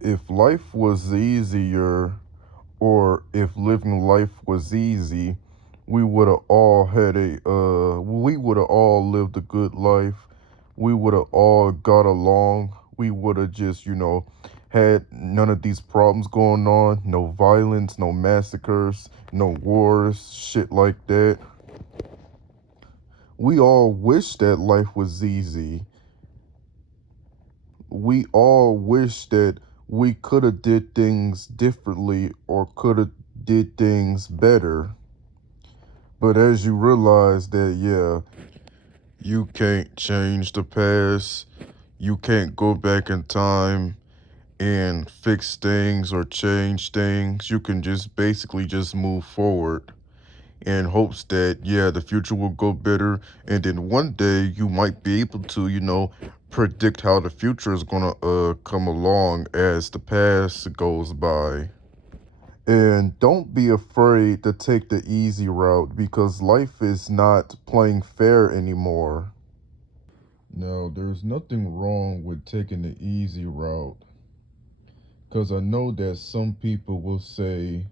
If life was easier, or if living life was easy, we would have all lived a good life. We would have all got along. We would have just, had none of these problems going on, no violence, no massacres, no wars, shit like that. We all wish that life was easy. We all wish that we could have did things differently or could have did things better. But as you realize that, yeah, you can't change the past, you can't go back in time and fix things or change things. You can just basically just move forward in hopes that, yeah, the future will go better. And then one day you might be able to, predict how the future is going to come along as the past goes by. And don't be afraid to take the easy route because life is not playing fair anymore. Now, there's nothing wrong with taking the easy route because I know that some people will say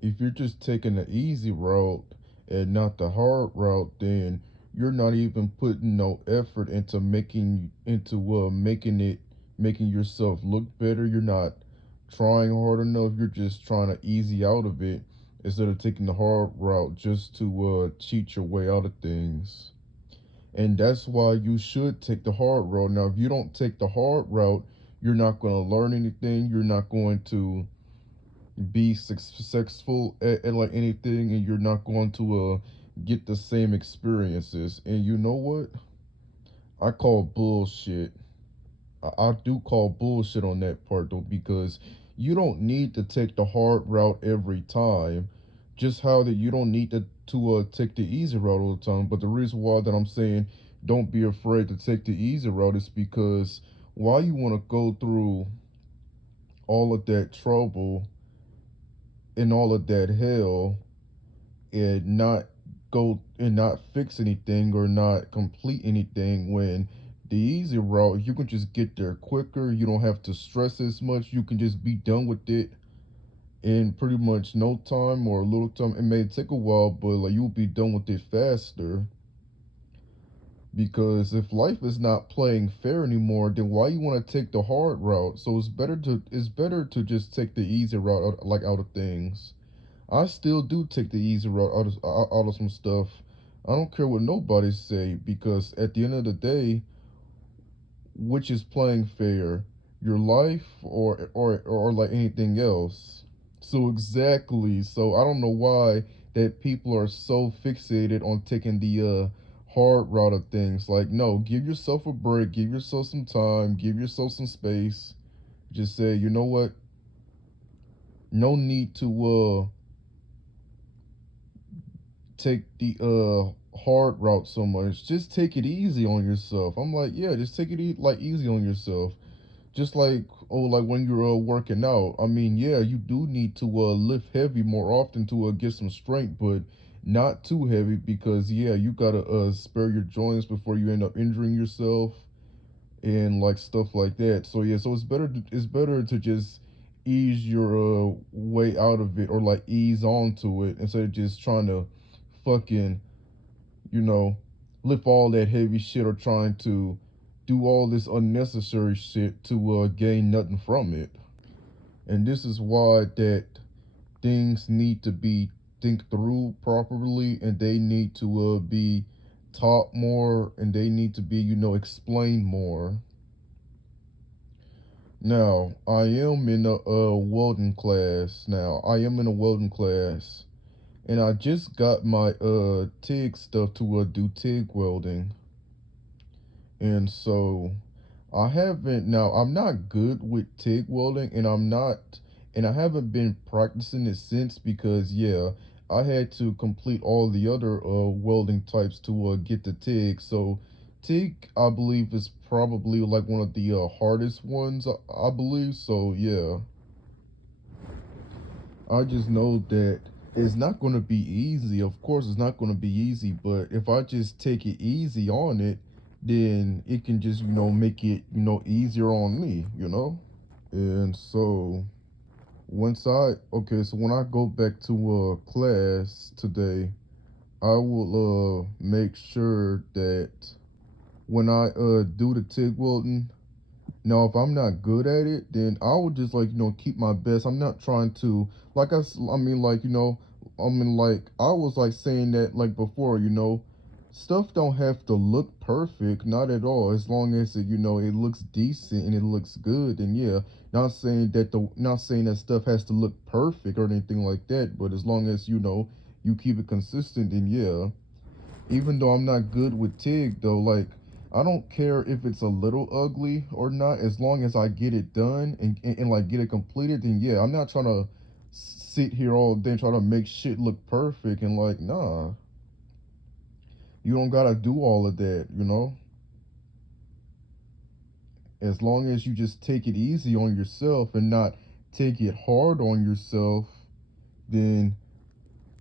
if you're just taking the easy route and not the hard route, then you're not even putting no effort into making yourself look better. You're not trying hard enough. You're just trying to easy out of it instead of taking the hard route just to cheat your way out of things. And that's why you should take the hard route. Now, if you don't take the hard route, you're not going to learn anything. You're not going to be successful at like anything, and you're not going to get the same experiences. And you know what? I call bullshit. I do call bullshit on that part though, because you don't need to take the hard route every time. Just how that you don't need to take the easy route all the time. But the reason why that I'm saying don't be afraid to take the easy route is because why you want to go through all of that trouble and all of that hell and not fix anything or not complete anything when the easy route you can just get there quicker. You don't have to stress as much. You can just be done with it in pretty much no time or a little time. It may take a while, but like you'll be done with it faster. Because if life is not playing fair anymore, then why you want to take the hard route? So it's better to just take the easy route out of things. I still do take the easy route out of some stuff. I don't care what nobody say because at the end of the day, which is playing fair, your life or like anything else. So exactly. So I don't know why that people are so fixated on taking the hard route of things. Like no, give yourself a break, give yourself some time, give yourself some space. Just say, you know what? No need to take the hard route so much. Just take it easy on yourself. I'm like, yeah, just take it like easy on yourself. Just like like when you're working out. I mean, yeah, you do need to lift heavy more often to get some strength, but not too heavy because yeah, you gotta spare your joints before you end up injuring yourself and like stuff like that. So yeah, so it's better to just ease your way out of it or like ease onto it instead of just trying to fucking you know, lift all that heavy shit or trying to do all this unnecessary shit to gain nothing from it. And this is why that things need to be think through properly and they need to be taught more and they need to be, explained more. Now, I am in a welding class now. I am in a welding class and I just got my TIG stuff to do TIG welding. And so I'm not good with TIG welding and I haven't been practicing it since because yeah, I had to complete all the other welding types to get the TIG. So TIG I believe is probably like one of the hardest ones I believe. So yeah, I just know that it's not going to be easy. Of course, it's not going to be easy, but if I just take it easy on it, then it can just, make it, easier on me. And so so when I go back to class today, I will make sure that when I do the TIG welding, now if I'm not good at it, then I will just like keep my best. I'm not trying to I mean like like I was like saying that like before, stuff don't have to look perfect, not at all. As long as it looks decent and it looks good, then yeah. Not saying that stuff has to look perfect or anything like that, but as long as you keep it consistent, then yeah. Even though I'm not good with TIG though, like I don't care if it's a little ugly or not, as long as I get it done and like get it completed, then yeah, I'm not trying to sit here all day and try to make shit look perfect and like nah. You don't gotta do all of that. As long as you just take it easy on yourself and not take it hard on yourself, then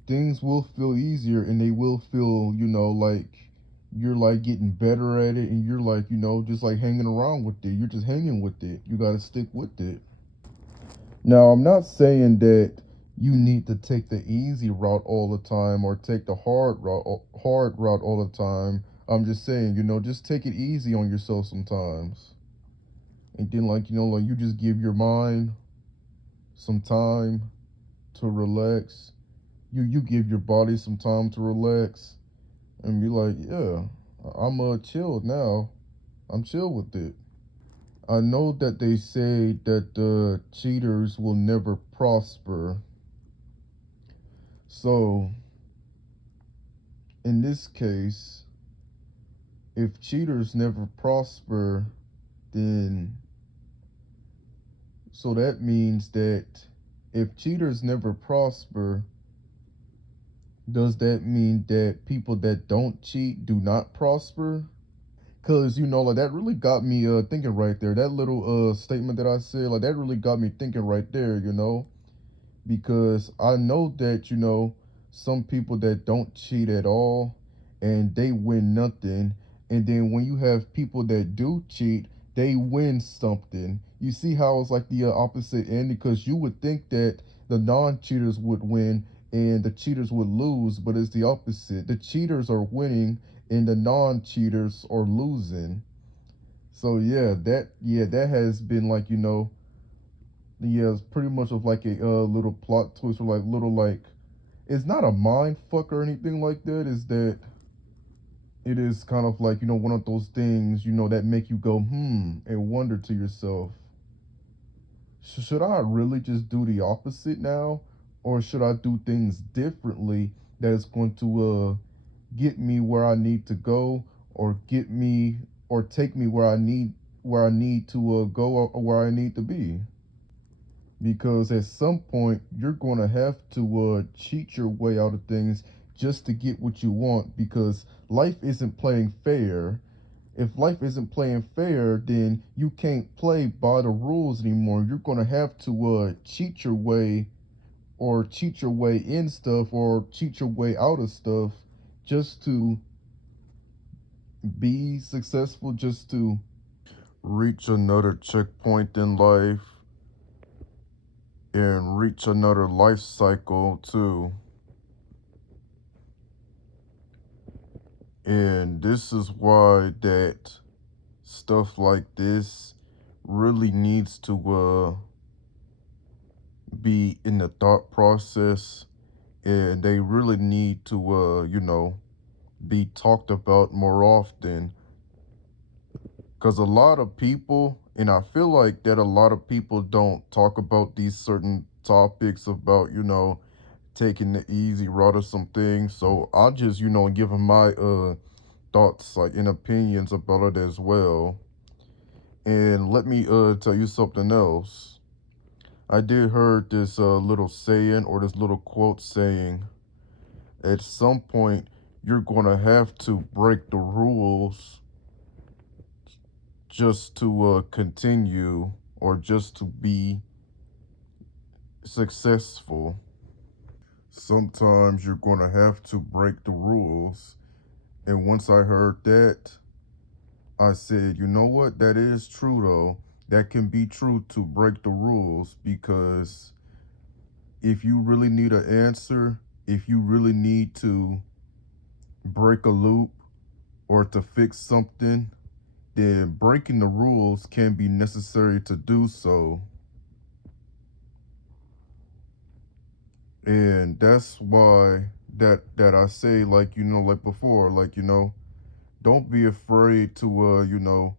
things will feel easier and they will feel, like you're like getting better at it and you're like, just like hanging around with it. You're just hanging with it. You got to stick with it. Now, I'm not saying that you need to take the easy route all the time or take the hard route all the time. I'm just saying, just take it easy on yourself sometimes. And then like, like you just give your mind some time to relax. You give your body some time to relax and be like, yeah, I'm chilled now. I'm chill with it. I know that they say that the cheaters will never prosper. So in this case, if cheaters never prosper, then so that means that if cheaters never prosper, does that mean that people that don't cheat do not prosper? Cause like that really got me thinking right there. That little statement that I said, like that really got me thinking right there. Because I know that, some people that don't cheat at all and they win nothing. And then when you have people that do cheat, they win something. You see how it's like the opposite end because you would think that the non-cheaters would win and the cheaters would lose, but it's the opposite. The cheaters are winning and the non-cheaters are losing. So yeah, that has been like, yeah, it's pretty much of like a little plot twist or like little like it's not a mind fuck or anything like that. Is that it is kind of like one of those things that make you go and wonder to yourself, should I really just do the opposite now, or should I do things differently that is going to get me where I need to go, or get me or take me where I need to go or where I need to be. Because at some point you're going to have to cheat your way out of things just to get what you want because life isn't playing fair. If life isn't playing fair, then you can't play by the rules anymore. You're going to have to cheat your way or cheat your way in stuff or cheat your way out of stuff just to be successful, just to reach another checkpoint in life and reach another life cycle too. And this is why that stuff like this really needs to be in the thought process, and they really need to be talked about more often, because a lot of people, and I feel like that a lot of people don't talk about these certain topics about taking the easy route or some things. So I'll just give them my thoughts like and opinions about it as well. And let me tell you something else. I did heard this little saying or this little quote saying, at some point you're gonna have to break the rules just to continue or just to be successful. Sometimes you're gonna have to break the rules. And once I heard that, I said, you know what? That is true though. that can be true to break the rules, because if you really need an answer, if you really need to break a loop or to fix something, then breaking the rules can be necessary to do so. And that's why that I say, like, like before, like, don't be afraid to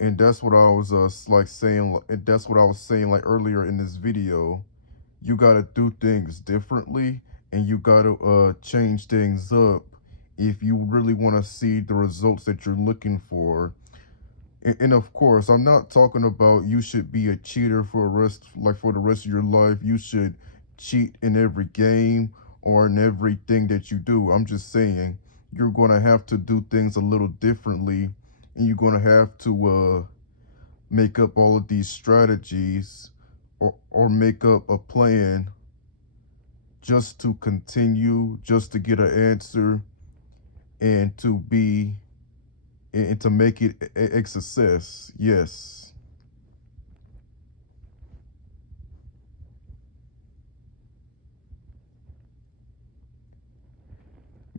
and that's what I was like saying, and that's what I was saying like earlier in this video. You got to do things differently, and you got to change things up if you really want to see the results that you're looking for. And of course, I'm not talking about you should be a cheater for the rest of your life. You should cheat in every game or in everything that you do. I'm just saying you're going to have to do things a little differently, and you're going to have to make up all of these strategies, or make up a plan just to continue, just to get an answer, and to be and to make it a success. Yes.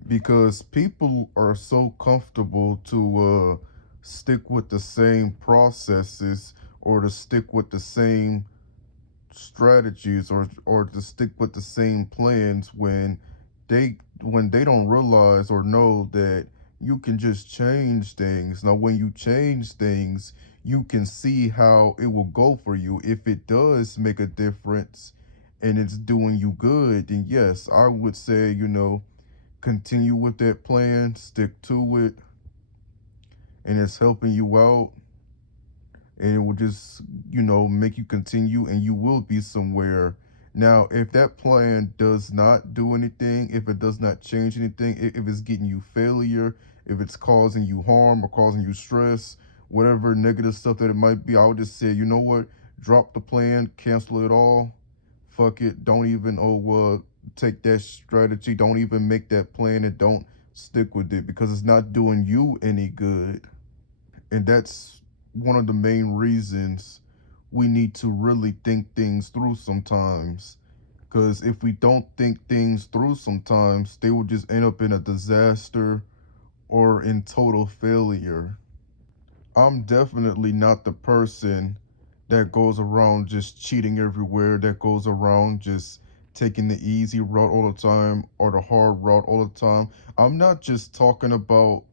Because people are so comfortable to stick with the same processes, or to stick with the same strategies, or to stick with the same plans, when they don't realize or know that you can just change things. Now when you change things, you can see how it will go for you. If it does make a difference and it's doing you good, then yes, I would say, continue with that plan, stick to it, and it's helping you out, and it will just, make you continue, and you will be somewhere. Now, if that plan does not do anything, if it does not change anything, if it's getting you failure, if it's causing you harm or causing you stress, whatever negative stuff that it might be, I would just say, you know what? Drop the plan, cancel it all. Fuck it. Don't even take that strategy. Don't even make that plan, and don't stick with it, because it's not doing you any good. And that's one of the main reasons we need to really think things through sometimes. Because if we don't think things through sometimes, they will just end up in a disaster or in total failure. I'm definitely not the person that goes around just cheating everywhere, that goes around just taking the easy route all the time or the hard route all the time. I'm not just talking about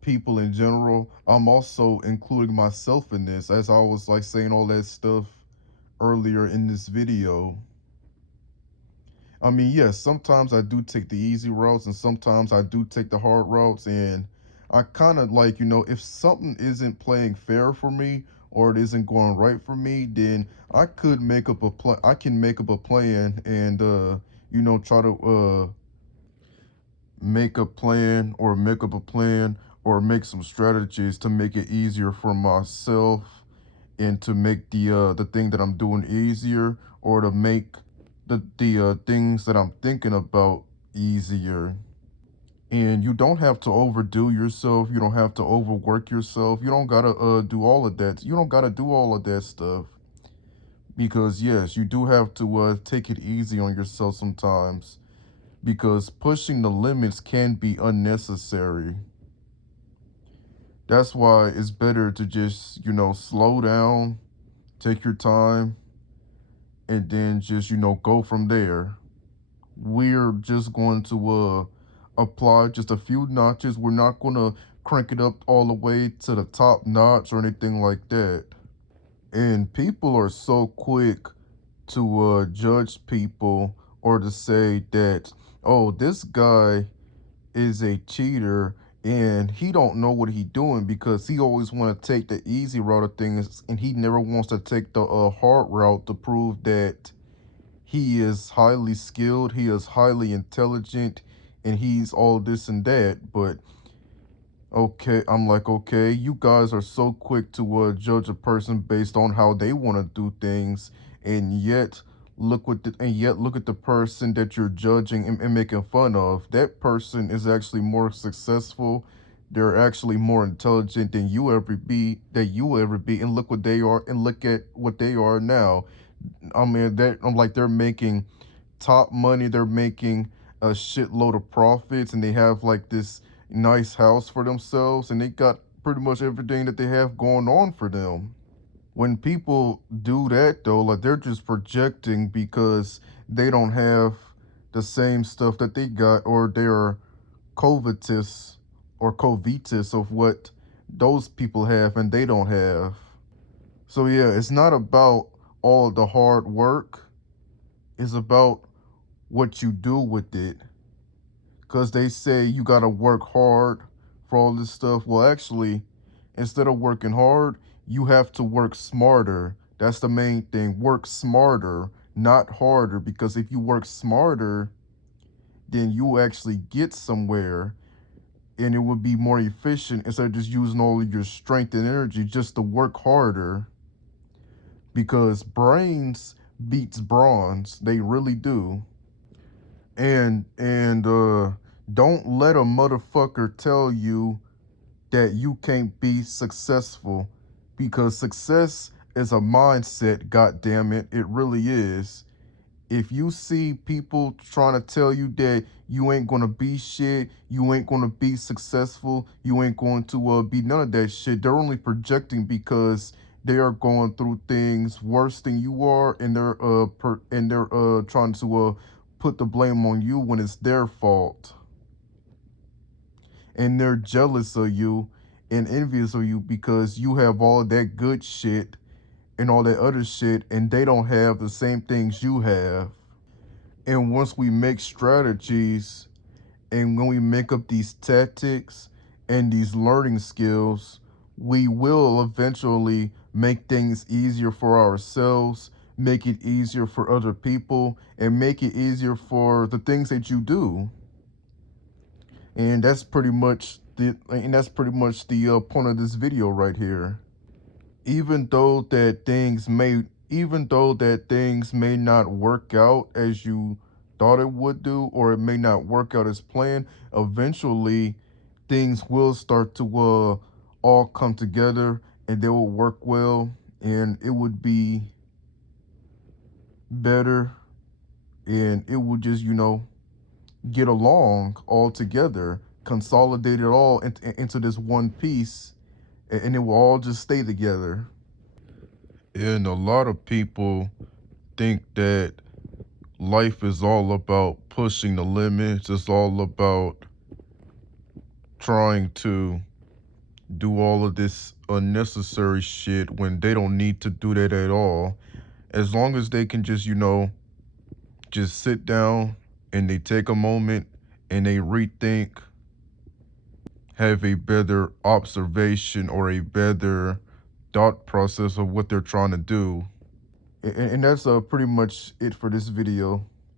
people in general. I'm also including myself in this, as I was like saying all that stuff earlier in this video. I mean, yes, sometimes I do take the easy routes, and sometimes I do take the hard routes, and I kind of like, if something isn't playing fair for me, or it isn't going right for me, then I can make up a plan, and try to make up a plan, or make some strategies to make it easier for myself, and to make the thing that I'm doing easier, or to make the things that I'm thinking about easier. And you don't have to overdo yourself. You don't have to overwork yourself. You don't gotta do all of that. You don't gotta do all of that stuff, because yes, you do have to take it easy on yourself sometimes, because pushing the limits can be unnecessary. That's why it's better to just, slow down, take your time, and then just, go from there. We're just going to apply just a few notches. We're not going to crank it up all the way to the top notch or anything like that. And people are so quick to judge people, or to say that, oh, this guy is a cheater and he don't know what he doing, because he always want to take the easy route of things, and he never wants to take the hard route to prove that he is highly skilled, he is highly intelligent, and he's all this and that. But okay, I'm like, okay, you guys are so quick to judge a person based on how they want to do things, and yet look at the person that you're judging, and making fun of. That person is actually more successful they're actually more intelligent than you will ever be, and look what they are, and look at what they are now. I mean, that I'm like, they're making top money, they're making a shitload of profits, and they have like this nice house for themselves, and they got pretty much everything that they have going on for them. When people do that though, like, they're just projecting because they don't have the same stuff that they got, or they're covetous covetous of what those people have and they don't have. So yeah, it's not about all the hard work, it's about what you do with it. Because they say you got to work hard for all this stuff. Well, actually, instead of working hard, you have to work smarter. That's the main thing. Work smarter, not harder. Because if you work smarter, then you actually get somewhere, and it would be more efficient instead of just using all of your strength and energy just to work harder. Because brains beats bronze. They really do. And don't let a motherfucker tell you that you can't be successful, because success is a mindset, god damn it. It really is. If you see people trying to tell you that you ain't gonna be shit, you ain't gonna be successful, you ain't going to be none of that shit, they're only projecting because they are going through things worse than you are, and they're trying to put the blame on you when it's their fault. And they're jealous of you and envious of you because you have all that good shit and all that other shit, and they don't have the same things you have. And once we make strategies, and when we make up these tactics and these learning skills, we will eventually make things easier for ourselves, make it easier for other people, and make it easier for the things that you do. And that's pretty much the point of this video right here. Even though that things may not work out as you thought it would do, or it may not work out as planned, eventually things will start to all come together, and they will work well, and it would be better, and it would just, get along all together, consolidate it all into this one piece, and it will all just stay together. And a lot of people think that life is all about pushing the limits, it's all about trying to do all of this unnecessary shit when they don't need to do that at all. As long as they can just, just sit down and they take a moment and they rethink, have a better observation or a better thought process of what they're trying to do. And that's pretty much it for this video.